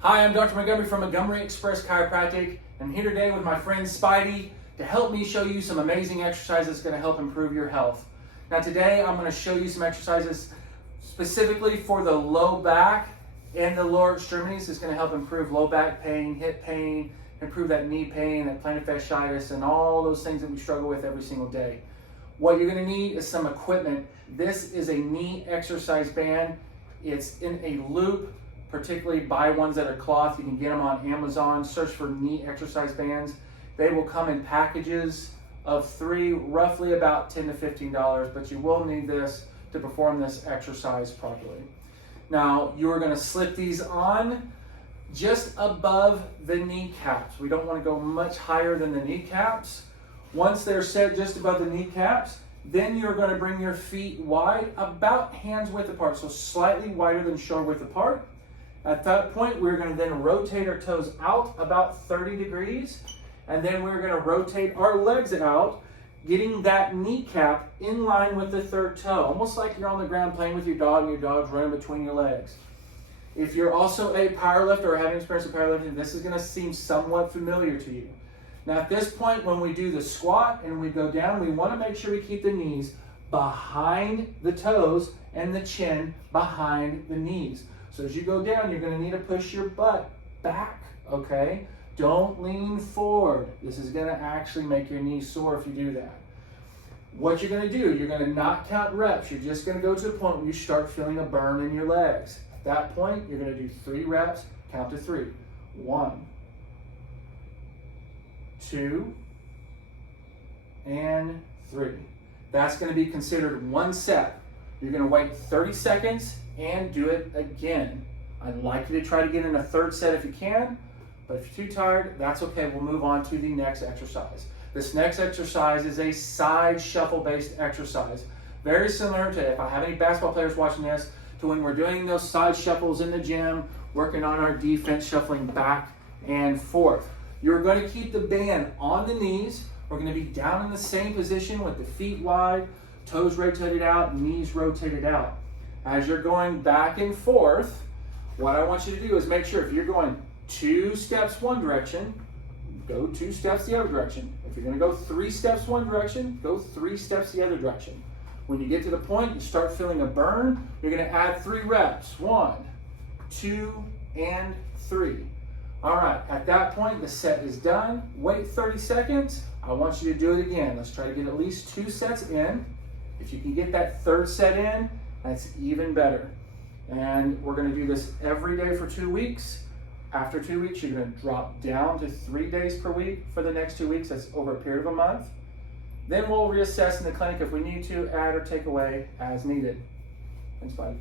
Hi, I'm Dr. Montgomery from Montgomery Express Chiropractic. I'm here today with my friend Spidey to help me show you some amazing exercises that's going to help improve your health. Now today I'm going to show you some exercises specifically for the low back and the lower extremities. It's going to help improve low back pain, hip pain, improve that knee pain, that plantar fasciitis, and all those things that we struggle with every single day. What you're going to need is some equipment. This is a knee exercise band. It's in a loop. Particularly buy ones that are cloth. You can get them on Amazon. Search for knee exercise bands. They will come in packages of 3, roughly about $10 to $15, but you will need this to perform this exercise properly. Now, you are going to slip these on just above the kneecaps. We don't want to go much higher than the kneecaps. Once they're set just above the kneecaps, then you're going to bring your feet wide, about hands width apart, so slightly wider than shoulder width apart. At that point, we're going to then rotate our toes out about 30 degrees, and then we're going to rotate our legs out, getting that kneecap in line with the third toe, almost like you're on the ground playing with your dog and your dog's running between your legs. If you're also a powerlifter or having experience with powerlifting, this is going to seem somewhat familiar to you. Now at this point, when we do the squat and we go down, we want to make sure we keep the knees behind the toes and the chin behind the knees. So as you go down, you're going to need to push your butt back, okay? Don't lean forward. This is going to actually make your knees sore if you do that. What you're going to do, you're going to not count reps. You're just going to go to the point where you start feeling a burn in your legs. At that point, you're going to do 3 reps, count to 3. 1, 2, and 3. That's going to be considered 1 set. You're going to wait 30 seconds and do it again. I'd like you to try to get in a 3rd set if you can, but if you're too tired, that's okay. We'll move on to the next exercise. This next exercise is a side shuffle based exercise. Very similar to, if I have any basketball players watching this, to when we're doing those side shuffles in the gym, working on our defense, shuffling back and forth. You're going to keep the band on the knees. We're going to be down in the same position with the feet wide, toes rotated out, knees rotated out. As you're going back and forth, what I want you to do is make sure if you're going 2 steps one direction, go 2 steps the other direction. If you're going to go 3 steps one direction, go 3 steps the other direction. When you get to the point you start feeling a burn, you're going to add 3 reps. 1, 2, and 3. All right, at that point, the set is done. Wait 30 seconds. I want you to do it again. Let's try to get at least 2 sets in. If you can get that 3rd set in, that's even better. And we're going to do this every day for 2 weeks. After 2 weeks, you're going to drop down to 3 days per week for the next 2 weeks. That's over a period of a month. Then we'll reassess in the clinic if we need to add or take away as needed. Thanks, bye.